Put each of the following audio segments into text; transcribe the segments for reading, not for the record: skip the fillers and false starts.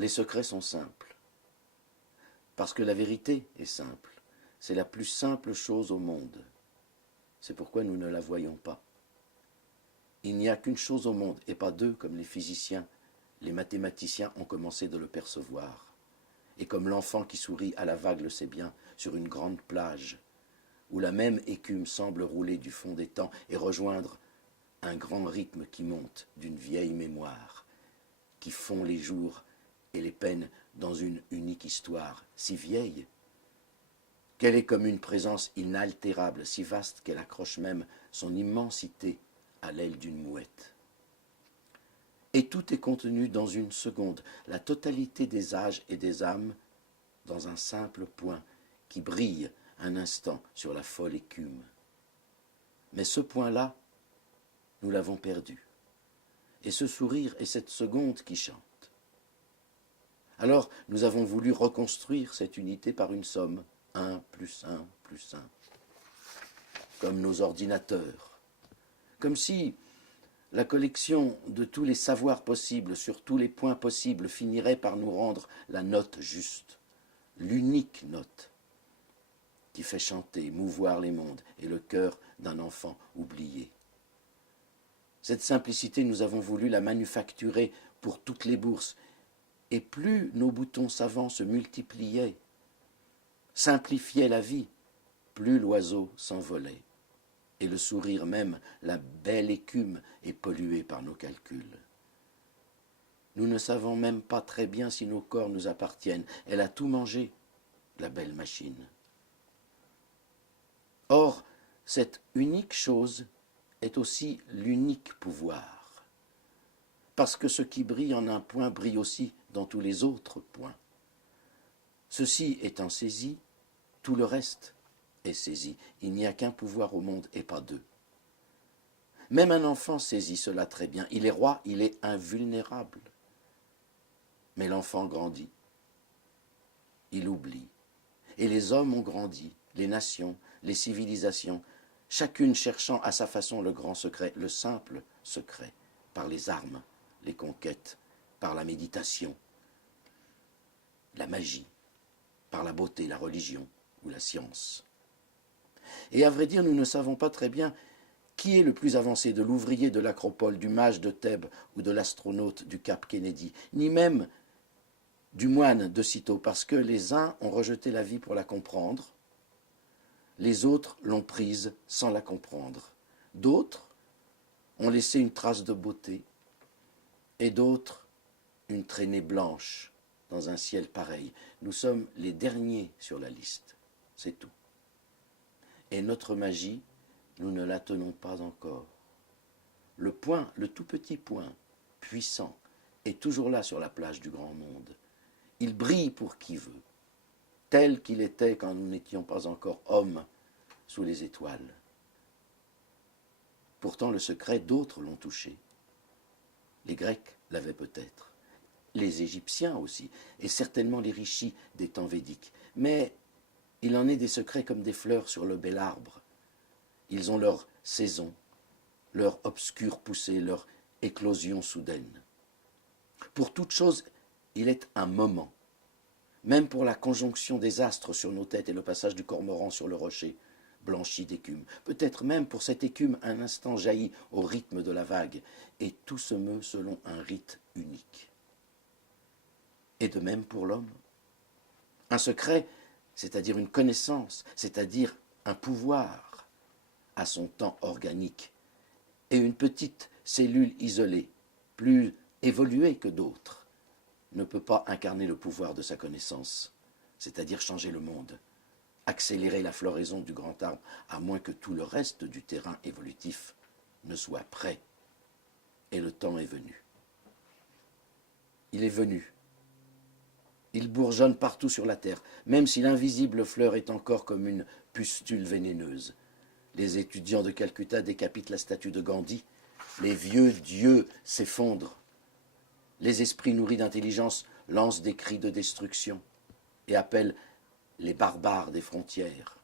Les secrets sont simples, parce que la vérité est simple. C'est la plus simple chose au monde. C'est pourquoi nous ne la voyons pas. Il n'y a qu'une chose au monde, et pas deux, comme les physiciens, les mathématiciens ont commencé de le percevoir. Et comme l'enfant qui sourit à la vague le sait bien, sur une grande plage, où la même écume semble rouler du fond des temps et rejoindre un grand rythme qui monte d'une vieille mémoire, qui fond les jours et les peines dans une unique histoire, si vieille, qu'elle est comme une présence inaltérable, si vaste qu'elle accroche même son immensité à l'aile d'une mouette. Et tout est contenu dans une seconde, la totalité des âges et des âmes, dans un simple point qui brille un instant sur la folle écume. Mais ce point-là, nous l'avons perdu. Et ce sourire est cette seconde qui chante. Alors, nous avons voulu reconstruire cette unité par une somme, 1 plus 1 plus 1, comme nos ordinateurs, comme si la collection de tous les savoirs possibles sur tous les points possibles finirait par nous rendre la note juste, l'unique note qui fait chanter, mouvoir les mondes et le cœur d'un enfant oublié. Cette simplicité, nous avons voulu la manufacturer pour toutes les bourses, et plus nos boutons savants se multipliaient, simplifiaient la vie, plus l'oiseau s'envolait. Et le sourire même, la belle écume, est polluée par nos calculs. Nous ne savons même pas très bien si nos corps nous appartiennent. Elle a tout mangé, la belle machine. Or, cette unique chose est aussi l'unique pouvoir, parce que ce qui brille en un point brille aussi dans tous les autres points. Ceci étant saisi, tout le reste est saisi. Il n'y a qu'un pouvoir au monde et pas deux. Même un enfant saisit cela très bien. Il est roi, il est invulnérable. Mais l'enfant grandit. Il oublie. Et les hommes ont grandi, les nations, les civilisations, chacune cherchant à sa façon le grand secret, le simple secret, par les armes, les conquêtes, par la méditation, la magie, par la beauté, la religion ou la science. Et à vrai dire, nous ne savons pas très bien qui est le plus avancé, de l'ouvrier de l'Acropole, du mage de Thèbes ou de l'astronaute du Cap Kennedy, ni même du moine de Cîteaux, parce que les uns ont rejeté la vie pour la comprendre, les autres l'ont prise sans la comprendre. D'autres ont laissé une trace de beauté, et d'autres une traînée blanche dans un ciel pareil. Nous sommes les derniers sur la liste, c'est tout. Et notre magie, nous ne la tenons pas encore. Le point, le tout petit point, puissant, est toujours là sur la plage du grand monde. Il brille pour qui veut, tel qu'il était quand nous n'étions pas encore hommes sous les étoiles. Pourtant, le secret, d'autres l'ont touché. Les Grecs l'avaient peut-être, les Égyptiens aussi, et certainement les rishis des temps védiques. Mais il en est des secrets comme des fleurs sur le bel arbre. Ils ont leur saison, leur obscure poussée, leur éclosion soudaine. Pour toute chose, il est un moment. Même pour la conjonction des astres sur nos têtes et le passage du cormoran sur le rocher, blanchi d'écume. Peut-être même pour cette écume un instant jaillit au rythme de la vague, et tout se meut selon un rite unique. Et de même pour l'homme. Un secret, c'est-à-dire une connaissance, c'est-à-dire un pouvoir, à son temps organique, et une petite cellule isolée, plus évoluée que d'autres, ne peut pas incarner le pouvoir de sa connaissance, c'est-à-dire changer le monde, accélérer la floraison du grand arbre, à moins que tout le reste du terrain évolutif ne soit prêt. Et le temps est venu. Il est venu. Il bourgeonne partout sur la terre, même si l'invisible fleur est encore comme une pustule vénéneuse. Les étudiants de Calcutta décapitent la statue de Gandhi, les vieux dieux s'effondrent, les esprits nourris d'intelligence lancent des cris de destruction et appellent les barbares des frontières,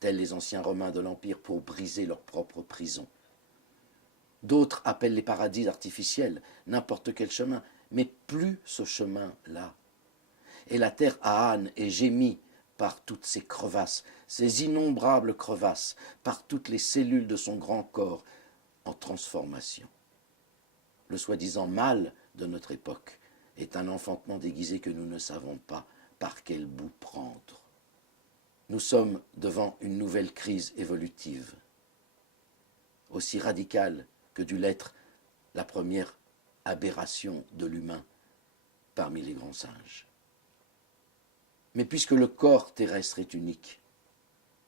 tels les anciens Romains de l'Empire, pour briser leur propre prison. D'autres appellent les paradis artificiels, n'importe quel chemin, mais plus ce chemin-là. Et la terre âne et gémit par toutes ces crevasses, ces innombrables crevasses, par toutes les cellules de son grand corps en transformation. Le soi-disant mal de notre époque est un enfantement déguisé que nous ne savons pas par quel bout prendre. Nous sommes devant une nouvelle crise évolutive, aussi radicale que dut l'être la première aberration de l'humain parmi les grands singes. Mais puisque le corps terrestre est unique,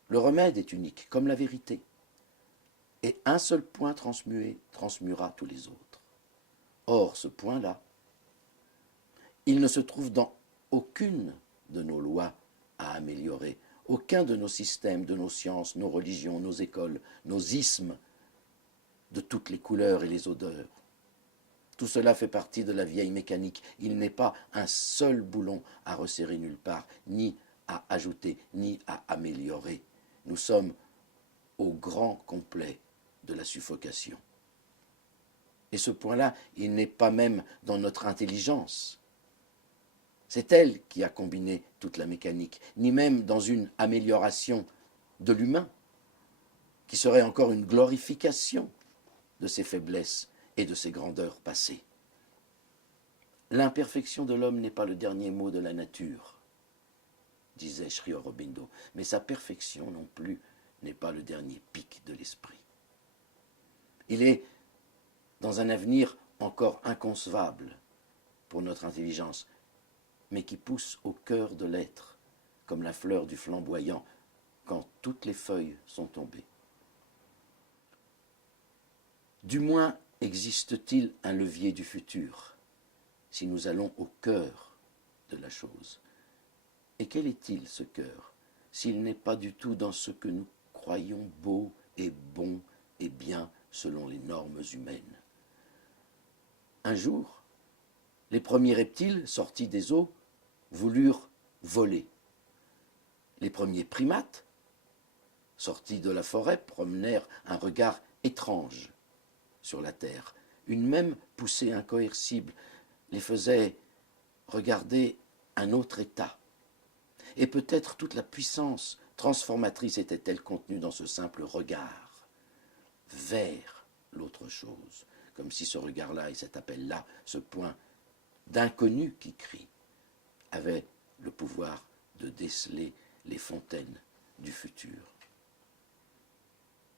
le remède est unique, comme la vérité, et un seul point transmué transmuera tous les autres. Or, ce point-là, il ne se trouve dans aucune de nos lois à améliorer, aucun de nos systèmes, de nos sciences, nos religions, nos écoles, nos ismes, de toutes les couleurs et les odeurs. Tout cela fait partie de la vieille mécanique. Il n'est pas un seul boulon à resserrer nulle part, ni à ajouter, ni à améliorer. Nous sommes au grand complet de la suffocation. Et ce point-là, il n'est pas même dans notre intelligence. C'est elle qui a combiné toute la mécanique, ni même dans une amélioration de l'humain, qui serait encore une glorification de ses faiblesses et de ses grandeurs passées. L'imperfection de l'homme n'est pas le dernier mot de la nature, disait Sri Aurobindo, mais sa perfection non plus n'est pas le dernier pic de l'esprit. Il est dans un avenir encore inconcevable pour notre intelligence, mais qui pousse au cœur de l'être, comme la fleur du flamboyant, quand toutes les feuilles sont tombées. Du moins existe-t-il un levier du futur, si nous allons au cœur de la chose. Et quel est-il, ce cœur, s'il n'est pas du tout dans ce que nous croyons beau et bon et bien selon les normes humaines? Un jour, les premiers reptiles sortis des eaux voulurent voler. Les premiers primates, sortis de la forêt, promenèrent un regard étrange sur la terre. Une même poussée incoercible les faisait regarder un autre état. Et peut-être toute la puissance transformatrice était-elle contenue dans ce simple regard vers l'autre chose, comme si ce regard-là et cet appel-là, ce point d'inconnu qui crie, avait le pouvoir de déceler les fontaines du futur.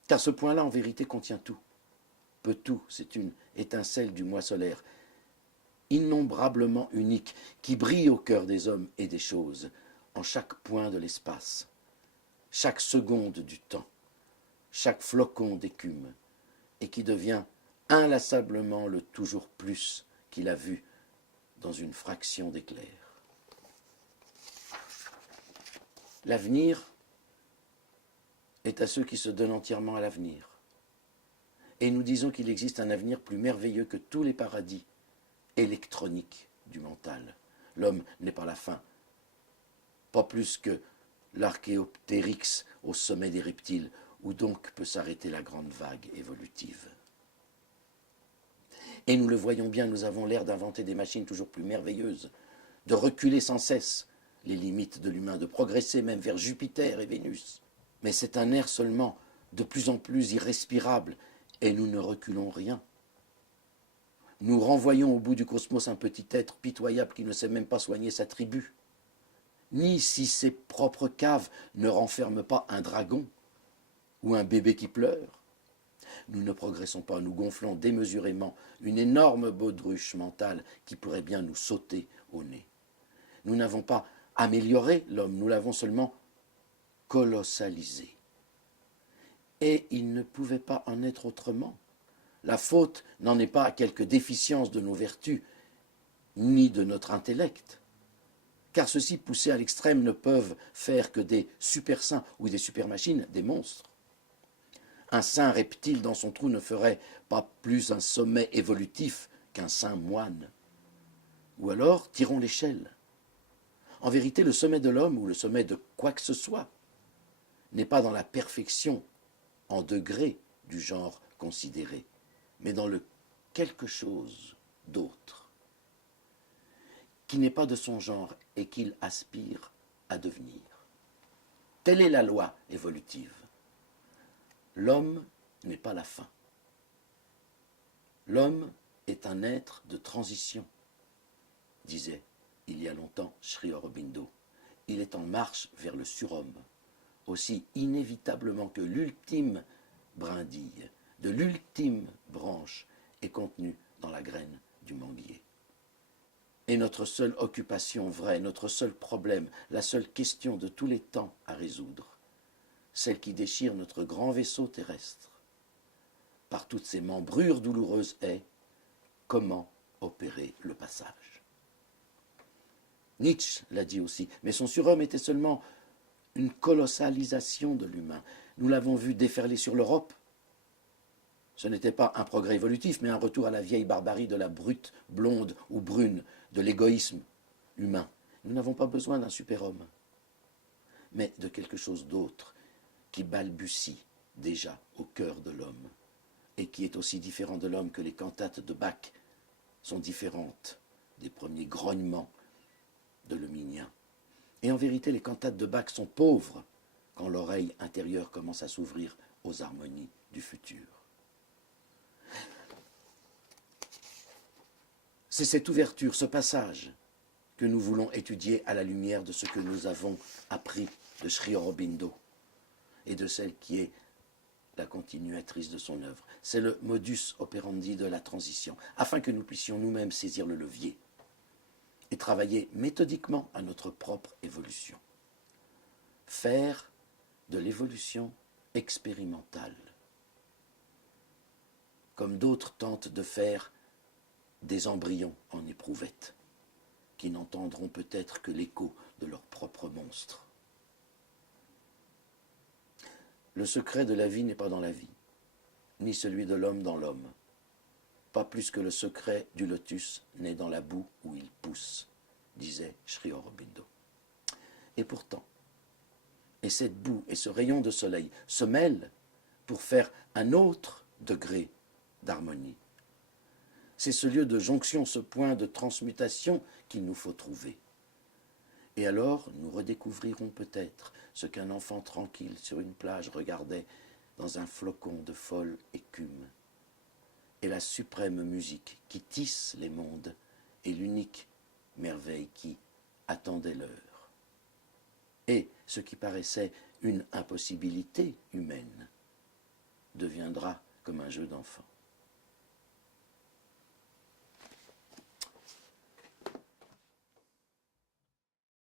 Car ce point-là, en vérité, contient tout. Peut tout, c'est une étincelle du moi solaire, innombrablement unique, qui brille au cœur des hommes et des choses, en chaque point de l'espace, chaque seconde du temps, chaque flocon d'écume, et qui devient inlassablement le toujours plus qu'il a vu dans une fraction d'éclair. L'avenir est à ceux qui se donnent entièrement à l'avenir. Et nous disons qu'il existe un avenir plus merveilleux que tous les paradis électroniques du mental. L'homme n'est pas la fin, pas plus que l'archéoptérix au sommet des reptiles, où donc peut s'arrêter la grande vague évolutive. Et nous le voyons bien, nous avons l'air d'inventer des machines toujours plus merveilleuses, de reculer sans cesse les limites de l'humain, de progresser même vers Jupiter et Vénus. Mais c'est un air seulement de plus en plus irrespirable, et nous ne reculons rien. Nous renvoyons au bout du cosmos un petit être pitoyable qui ne sait même pas soigner sa tribu, ni si ses propres caves ne renferment pas un dragon ou un bébé qui pleure. Nous ne progressons pas, nous gonflons démesurément une énorme baudruche mentale qui pourrait bien nous sauter au nez. Nous n'avons pas amélioré l'homme, nous l'avons seulement colossalisé. Et il ne pouvait pas en être autrement. La faute n'en est pas à quelque déficience de nos vertus, ni de notre intellect, car ceux-ci, poussés à l'extrême, ne peuvent faire que des super-saints ou des super-machines, des monstres. Un saint reptile dans son trou ne ferait pas plus un sommet évolutif qu'un saint moine. Ou alors, tirons l'échelle. En vérité, le sommet de l'homme, ou le sommet de quoi que ce soit, n'est pas dans la perfection en degré du genre considéré, mais dans le quelque chose d'autre. qui n'est pas de son genre et qu'il aspire à devenir. Telle est la loi évolutive. L'homme n'est pas la fin. L'homme est un être de transition, disait il y a longtemps Sri Aurobindo. Il est en marche vers le surhomme, aussi inévitablement que l'ultime brindille de l'ultime branche est contenue dans la graine du manguier. Et notre seule occupation vraie, notre seul problème, la seule question de tous les temps à résoudre, celle qui déchire notre grand vaisseau terrestre, par toutes ces membrures douloureuses, est comment opérer le passage. Nietzsche l'a dit aussi, mais son surhomme était seulement une colossalisation de l'humain. Nous l'avons vu déferler sur l'Europe. Ce n'était pas un progrès évolutif, mais un retour à la vieille barbarie de la brute blonde ou brune, de l'égoïsme humain. Nous n'avons pas besoin d'un super-homme, mais de quelque chose d'autre qui balbutie déjà au cœur de l'homme et qui est aussi différent de l'homme que les cantates de Bach sont différentes des premiers grognements de le Minien. Et en vérité, les cantates de Bach sont pauvres quand l'oreille intérieure commence à s'ouvrir aux harmonies du futur. C'est cette ouverture, ce passage, que nous voulons étudier à la lumière de ce que nous avons appris de Sri Aurobindo et de celle qui est la continuatrice de son œuvre. C'est le modus operandi de la transition, afin que nous puissions nous-mêmes saisir le levier et travailler méthodiquement à notre propre évolution. Faire de l'évolution expérimentale, comme d'autres tentent de faire des embryons en éprouvette, qui n'entendront peut-être que l'écho de leur propre monstre. Le secret de la vie n'est pas dans la vie, ni celui de l'homme dans l'homme, pas plus que le secret du lotus n'est dans la boue où il pousse, disait Sri Aurobindo. Et pourtant, et cette boue et ce rayon de soleil se mêlent pour faire un autre degré d'harmonie. C'est ce lieu de jonction, ce point de transmutation qu'il nous faut trouver. Et alors, nous redécouvrirons peut-être ce qu'un enfant tranquille sur une plage regardait dans un flocon de folle écume. Et la suprême musique qui tisse les mondes est l'unique merveille qui attendait l'heure. Et ce qui paraissait une impossibilité humaine deviendra comme un jeu d'enfant.